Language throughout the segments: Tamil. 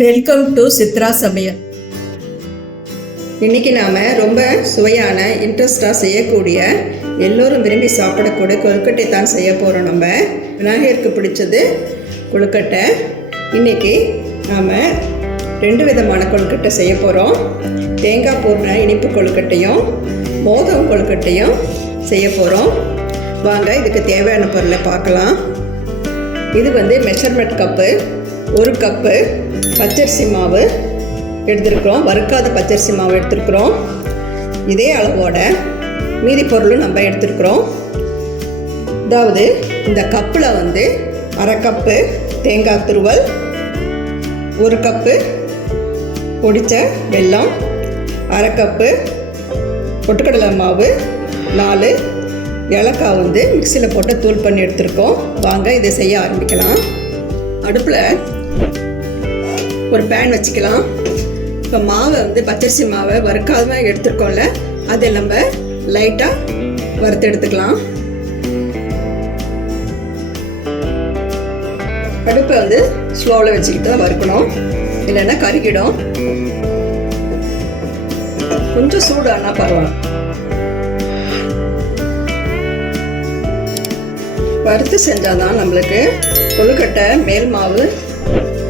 வெல்கம் டு சித்ரா சமையல். இன்றைக்கி நாம் ரொம்ப சுவையான இன்ட்ரெஸ்டாக செய்யக்கூடிய எல்லோரும் விரும்பி சாப்பிடக்கூடிய கொழுக்கட்டை தான் செய்ய போகிறோம். நம்ம விநாயகருக்கு பிடிச்சது கொழுக்கட்டை. இன்றைக்கி நாம் 2 விதமான கொழுக்கட்டை செய்ய போகிறோம். தேங்காய் பூர்ண இனிப்பு கொழுக்கட்டையும் மோதகம் கொழுக்கட்டையும் செய்ய போகிறோம். வாங்க இதுக்கு தேவையான பொருளை பார்க்கலாம். இது மெஷர்மெண்ட் கப்பு, 1 கப்பு பச்சரிசி மாவு எடுத்துருக்குறோம். வறுக்காத பச்சரிசி மாவு எடுத்துருக்குறோம். இதே அளவோட மீதி பொருளும் நம்ம எடுத்துருக்குறோம். அதாவது இந்த கப்பில் 1/2 கப்பு தேங்காய் துருவல், 1 கப்பு பொடித்த வெல்லம், 1/2 கப்பு பொட்டுக்கடலை மாவு, 4 ஏலக்காய் மிக்சியில் போட்டு தூள் பண்ணி எடுத்துருக்கோம். வாங்க இதை செய்ய ஆரம்பிக்கலாம். அடுப்பில் ஒரு பேன் வச்சுக்கலாம். இப்போ மாவை பச்சரிசி மாவை வறுக்காதமாக எடுத்துருக்கோம்ல, அதை நம்ம லைட்டாக வறுத்து எடுத்துக்கலாம். அடுப்பை ஸ்லோவில் வச்சுக்கிட்டு தான் வறுக்கணும், இல்லைன்னா கருகிடும். கொஞ்சம் சூடானா பரவாயில்ல. வறுத்து செஞ்சால் தான் நம்மளுக்கு கொழுக்கட்டை மேல் மாவு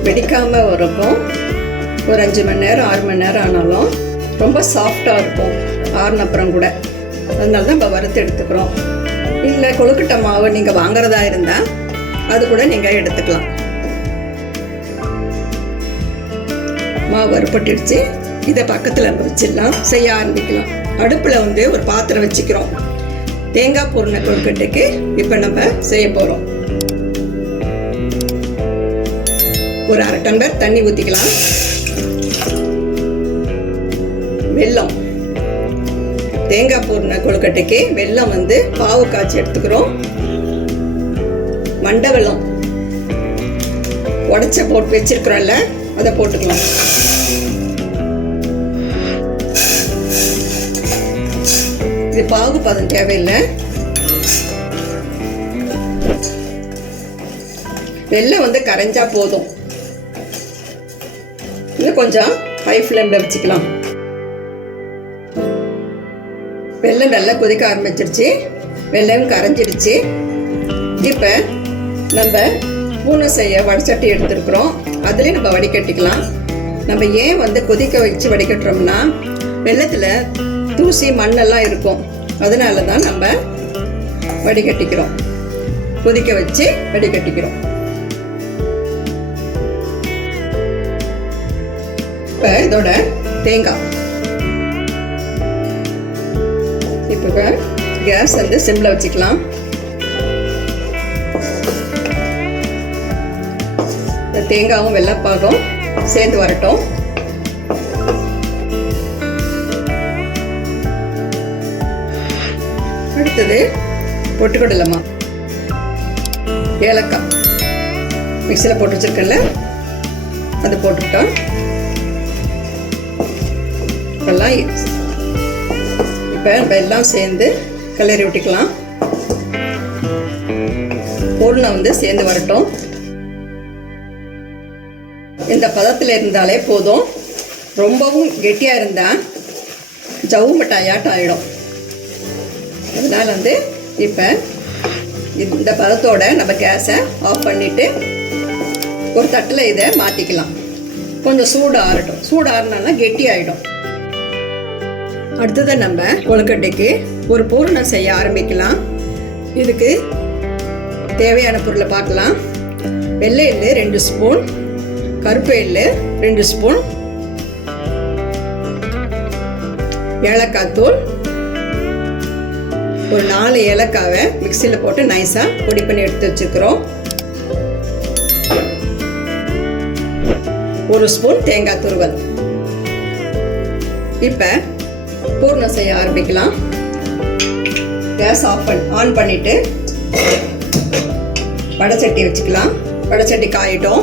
வெடிக்காமல் இருக்கும். ஒரு 5 மணி நேரம் 6 மணி நேரம் ஆனாலும் ரொம்ப சாஃப்டாக இருக்கும் ஆறுனப்புறம் கூட. அதனால தான் இப்போ வறுத்து எடுத்துக்கிறோம். இல்லை கொழுக்கட்டை மாவு நீங்கள் வாங்குறதா இருந்தால் அது கூட நீங்கள் எடுத்துக்கலாம். மாவு வறுப்பட்டுடுச்சு. இதை பக்கத்தில் வச்சிடலாம், செய்ய ஆரம்பிக்கலாம். அடுப்பில் ஒரு பாத்திரம் வச்சுக்கிறோம். தேங்காய் பூர்ண கொழுக்கட்டைக்கு இப்போ நம்ம செய்ய போகிறோம். ஒரு 1/2 டம்ளர் தண்ணி ஊற்றிக்கலாம். வெல்லம், தேங்காய் பூர்ண கொழுக்கட்டைக்கு வெல்லம் பாவு காய்ச்சி எடுத்துக்கிறோம். மண்டை வெல்லம் உடச்ச போட்டு வச்சிருக்கிறோம்ல, அதை போட்டுக்கலாம். இது பாகு பதம் தேவையில்லை. வெல்லம் கரைஞ்சா போதும். இது கொஞ்சம் ஹை ஃப்ளேமில் வச்சுக்கலாம். வெல்லம் நல்லா கொதிக்க ஆரம்பிச்சிருச்சு. வெல்லம் கரைஞ்சிடுச்சு. இப்போ நம்ம பூனை செய்ய வடச்சட்டி எடுத்துருக்குறோம். அதுலேயே நம்ம வடிகட்டிக்கலாம். நம்ம ஏன் கொதிக்க வச்சு வடிகட்டுறோம்னா, வெல்லத்தில் தூசி மண்ணெல்லாம் இருக்கும். அதனால தான் நம்ம வடிகட்டிக்கிறோம், கொதிக்க வச்சு வடிகட்டிக்கிறோம். இப்போ இதோட தேங்காய், இப்போ கேஸ் சிம்மில் வச்சுக்கலாம். தேங்காயும் வெள்ளப்பாகும் சேர்ந்து வரட்டும். அடுத்தது பொட்டுக்கடலை மாவு, ஏலக்காய் மிக்சியில் போட்டு வச்சுருக்கேன்ல, அது போட்டுக்கிட்டோம். இப்போல்லாம் இப்போ நம்ம எல்லாம் சேர்ந்து கிளறி விட்டுக்கலாம். பூர்ணம் சேர்ந்து வரட்டும். இந்த பதத்தில் இருந்தாலே போதும். ரொம்பவும் கெட்டியாக இருந்தால் ஜவ்வு மிட்டாயாட்டம் ஆகிடும். அதனால் இப்போ இந்த பதத்தோட நம்ம கேஸை ஆஃப் பண்ணிவிட்டு ஒரு தட்டில் இதை மாற்றிக்கலாம். கொஞ்சம் சூடு ஆறட்டும். சூடு ஆறினால கெட்டி ஆகிடும். அடுத்தது நம்ம கொழுக்கட்டைக்கு ஒரு பூரணம் செய்ய ஆரம்பிக்கலாம். இதுக்கு தேவையான பொருளை பார்க்கலாம். வெள்ளை எள்ளு 2 ஸ்பூன், கருப்பு எள்ளு 2 ஸ்பூன், ஏலக்காய் தூள், ஒரு 4 ஏலக்காவை மிக்சியில் போட்டு நைஸாக பொடி பண்ணி எடுத்து வச்சுருக்கிறோம். 1 ஸ்பூன் தேங்காய் துருவல். இப்போ பூர்ணம் செய்ய ஆரம்பிக்கலாம். கேஸ் ஆன் பண்ணிவிட்டு வடைச்சட்டி வச்சுக்கலாம். வடைச்சட்டி காயிட்டோம்,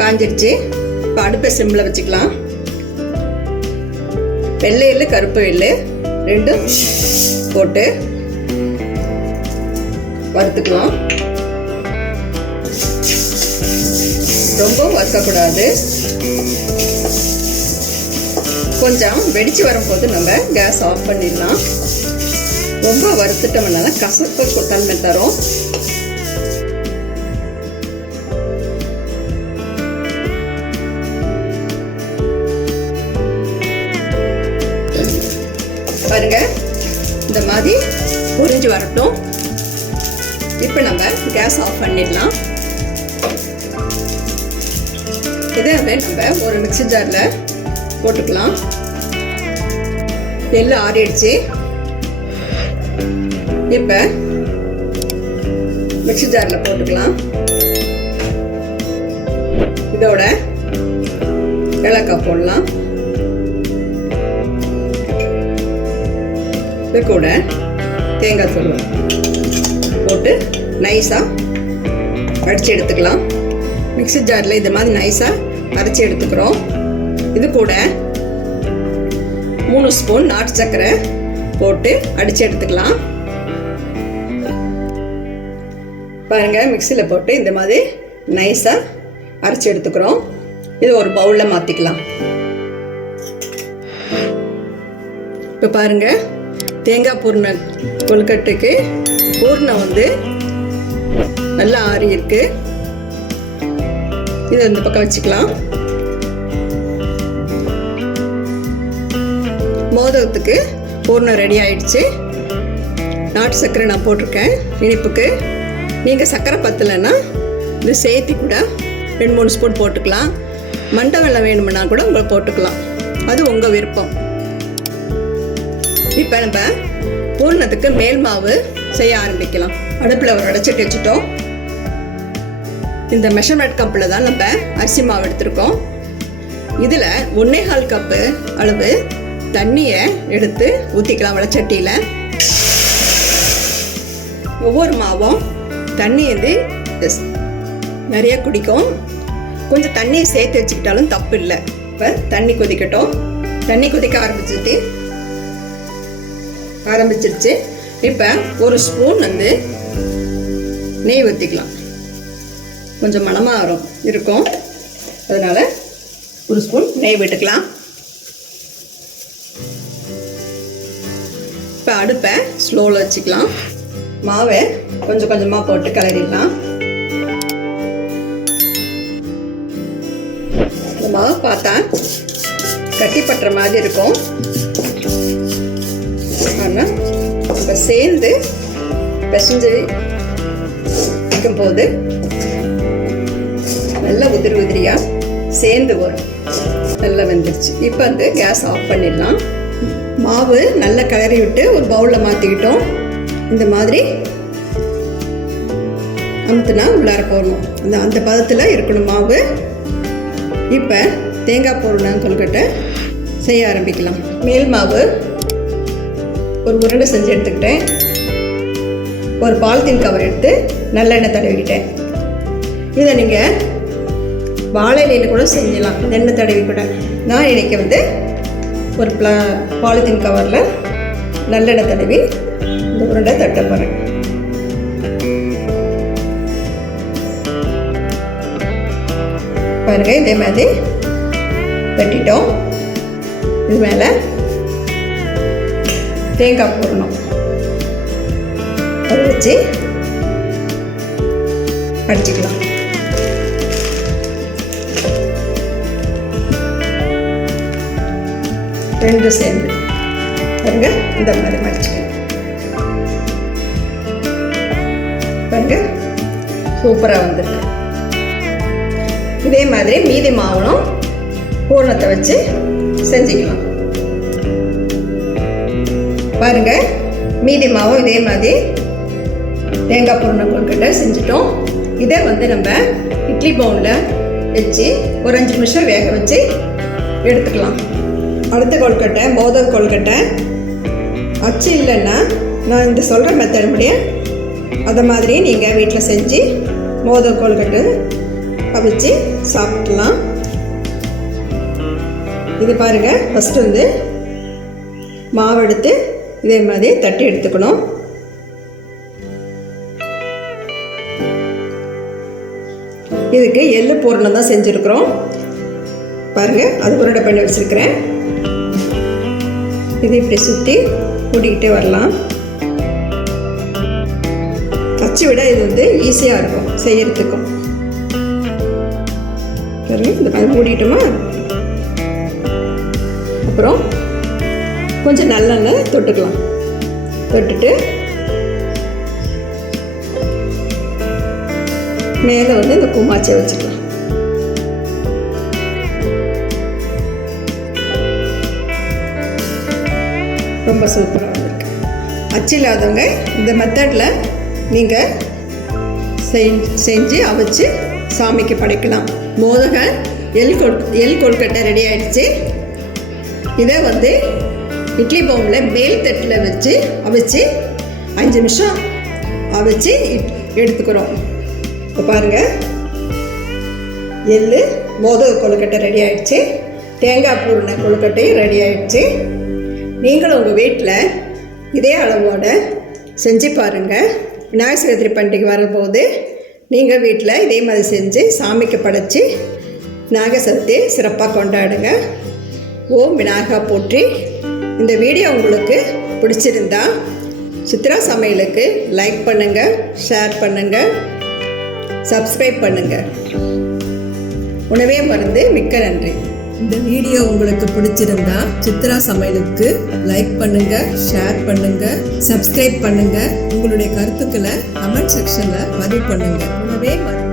காஞ்சிடுச்சு. இப்போ அடுப்பை சிம்மில் வச்சுக்கலாம். வெள்ளை எள்ளு கருப்பு எள்ளு 2 போட்டு வறுத்துக்கலாம். ரொம்ப வறுக்கக்கூடாது. கொஞ்சம் வெடித்து வரும்போது நம்ம கேஸ் ஆஃப் பண்ணிடலாம். ரொம்ப வறுத்துட்டோம்னால கசப்பு தன்மை தரும். பாருங்க, இந்த மாதிரி பொரிஞ்சு வரட்டும். இப்போ நம்ம கேஸ் ஆஃப் பண்ணிடலாம். இதை நம்ம ஒரு மிக்ஸி ஜாரில் போட்டுக்கலாம். எல்லாம் ஆறிடுச்சு. இப்போ மிக்ஸி ஜாரில் போட்டுக்கலாம். இதோட ஏலக்காய் போடலாம். இது கூட தேங்காய் தூள் போட்டு நைஸாக அரைச்சி எடுத்துக்கலாம். மிக்ஸி ஜாரில் இது மாதிரி நைஸாக அரைச்சி எடுத்துக்கிறோம். இது கூட 3 ஸ்பூன் நாட்டு சர்க்கரை போட்டு அடித்து எடுத்துக்கலாம். பாருங்கள், மிக்ஸியில் போட்டு இந்த மாதிரி நைஸாக அரைச்சி எடுத்துக்கிறோம். இது ஒரு பவுலில் மாற்றிக்கலாம். இப்போ பாருங்கள், தேங்காய் பூர்ண கொழுக்கட்டைக்கு பூர்ணம் வந்து நல்லா ஆறி இருக்கு. இதை இந்த பக்கம் வச்சுக்கலாம். மோதகத்துக்கு பூர்ணம் ரெடி ஆயிடுச்சு. நாட்டு சர்க்கரை நான் போட்டிருக்கேன் இனிப்புக்கு. நீங்கள் சர்க்கரை பத்தலைன்னா இது சேர்த்து கூட 2-3 ஸ்பூன் போட்டுக்கலாம். மண்டை வெல்லம் வேணும்னா கூட உங்களுக்கு போட்டுக்கலாம். அது உங்கள் விருப்பம். இப்போ நம்ம பூர்ணத்துக்கு மேல் மாவு செய்ய ஆரம்பிக்கலாம். அடுப்பில் ஒரு அடைச்சிட்டு வச்சுட்டோம். இந்த மெஷர்மெண்ட் கப்பில் தான் நம்ம அரிசி மாவு எடுத்துருக்கோம். இதில் 1.25 கப்பு அளவு தண்ணியை எடுத்து ஊற்றிக்கலாம் வடச்சட்டியில். ஒவ்வொரு மாவும் தண்ணி வந்து நிறைய குடிக்கும். கொஞ்சம் தண்ணியை சேர்த்து வச்சுக்கிட்டாலும் தப்பு இல்லை. இப்போ தண்ணி கொதிக்கட்டும். தண்ணி கொதிக்க ஆரம்பிச்சிருச்சு. இப்போ 1 ஸ்பூன் வந்து நெய் ஊற்றிக்கலாம். கொஞ்சம் மணமாக இருக்கும். அதனால் 1 ஸ்பூன் நெய் விட்டுக்கலாம். இப்போ அடுப்பை ஸ்லோவில் வச்சுக்கலாம். மாவை கொஞ்சம் கொஞ்சமாக போட்டு கிளறிடலாம். இந்த மாவு பார்த்தா கட்டி பட்டுற மாதிரி இருக்கும். ஆனால் இப்போ சேர்ந்து பிசைஞ்சு வைக்கும்போது நல்லா உதிரியாக சேர்ந்து வரும். நல்லா வெந்துருச்சு. இப்போ வந்து கேஸ் ஆஃப் பண்ணிடலாம். மாவு நல்லா கிளறி விட்டு ஒரு பவுலில் மாற்றிக்கிட்டோம். இந்த மாதிரி அமுத்துனா உள்ளார போடணும். அந்த பதத்தில் இருக்கணும் மாவு. இப்போ தேங்காய் பூரணம் கொழுக்கட்டை செய்ய ஆரம்பிக்கலாம். மேல் மாவு ஒரு உருண்டை செஞ்சு எடுத்துக்கிட்டேன். ஒரு பாலித்தீன் கவர் எடுத்து நல்லெண்ணெய் தடவிக்கிட்டேன். இதை நீங்கள் வாழை இலையில் கூட செஞ்சலாம், எண்ணெய் தடவி கூட. நான் இன்றைக்கி வந்து ஒரு பாலித்தீன் கவரில் நல்லெண்ணெய் தடவி இந்த உருண்டை தட்ட போகிறேன். பாருங்கள், இதே மாதிரி தட்டிட்டோம். இது மேலே தேங்காய் போடணும். அதை வச்சு அடிச்சுக்கலாம். ரெண்டும் சேர்ந்து பாருங்க, இந்த மாதிரி மடிச்சுக்கணும். பாருங்க, சூப்பராக வந்திருக்கு. இதே மாதிரி மீதி மாவுனும் பூரணத்தை வச்சு செஞ்சுக்கலாம். பாருங்க, மீதி மாவும் இதே மாதிரி தேங்காய் பூரணம் கொழுக்கட்டை செஞ்சுட்டோம். இதை வந்து நம்ம இட்லி பவுலில் வச்சு ஒரு 5 நிமிஷம் வேக வச்சு எடுத்துக்கலாம். அடுத்த கொழுக்கட்டை மோதக கொழுக்கட்டை. அச்சு இல்லைன்னா நான் இந்த சொல்கிற மெத்தட் முடிய அதை மாதிரி நீங்கள் வீட்டில் செஞ்சு மோதக கொழுக்கட்டை அவிச்சு சாப்பிடலாம். இது பாருங்கள், ஃபஸ்ட்டு வந்து மாவு எடுத்து இதே மாதிரி தட்டி எடுத்துக்கணும். இதுக்கு எள்ளு பூரணம் தான் செஞ்சுருக்குறோம். பாருங்கள், அது உருண்டை பண்ணி வச்சுருக்கிறேன். இது இப்படி சுற்றி கூட்டிக்கிட்டே வரலாம். அச்சு விட இது வந்து ஈஸியாக இருக்கும் செய்யறதுக்கும். பாருங்கள், இந்த மாதிரி மூடிட்டோமா. அப்புறம் கொஞ்சம் நல்லெண்ணெய் தொட்டுக்கலாம். தொட்டுட்டு மேலே வந்து இந்த குமாச்சை வச்சுக்கலாம். ரொம்ப சூப்பராக வந்திருக்கு. அச்சு இல்லாதவங்க இந்த மெத்தடில் நீங்கள் செஞ்சு அவிச்சு சாமிக்கு படைக்கலாம். மோதகம் எள் கொழுக்கட்டை ரெடி ஆகிடுச்சு. இதை வந்து இட்லி பவுனில் மேல் தட்டில் வச்சு அவிச்சு 5 நிமிஷம் அவிச்சு எடுத்துக்கிறோம். இப்போ பாருங்கள், எள் மோதக கொழுக்கட்டை ரெடி ஆகிடுச்சு. தேங்காய் பூரண கொழுக்கட்டையும் ரெடி ஆகிடுச்சு. நீங்களும் உங்கள் வீட்டில் இதே அளவோடு செஞ்சு பாருங்கள். விநாயகர் சதுர்த்தி பண்டிகை வரும்போது நீங்கள் வீட்டில் இதே மாதிரி செஞ்சு சாமிக்கு படைச்சி விநாயகர் சதுர்த்தி சிறப்பாக கொண்டாடுங்க. ஓம் விநாயகா போற்றி. இந்த வீடியோ உங்களுக்கு பிடிச்சிருந்தா சித்ரா சமையலுக்கு லைக் பண்ணுங்கள், ஷேர் பண்ணுங்கள், சப்ஸ்கிரைப் பண்ணுங்கள். உணவே மருந்து. மிக்க நன்றி. இந்த வீடியோ உங்களுக்கு பிடிச்சிருந்தா சித்ரா சமையலுக்கு லைக் பண்ணுங்க, ஷேர் பண்ணுங்க, சப்ஸ்கிரைப் பண்ணுங்க. உங்களுடைய கருத்துக்களை கமெண்ட் செக்ஷன்ல பதிவு பண்ணுங்க. உணவே மருந்து.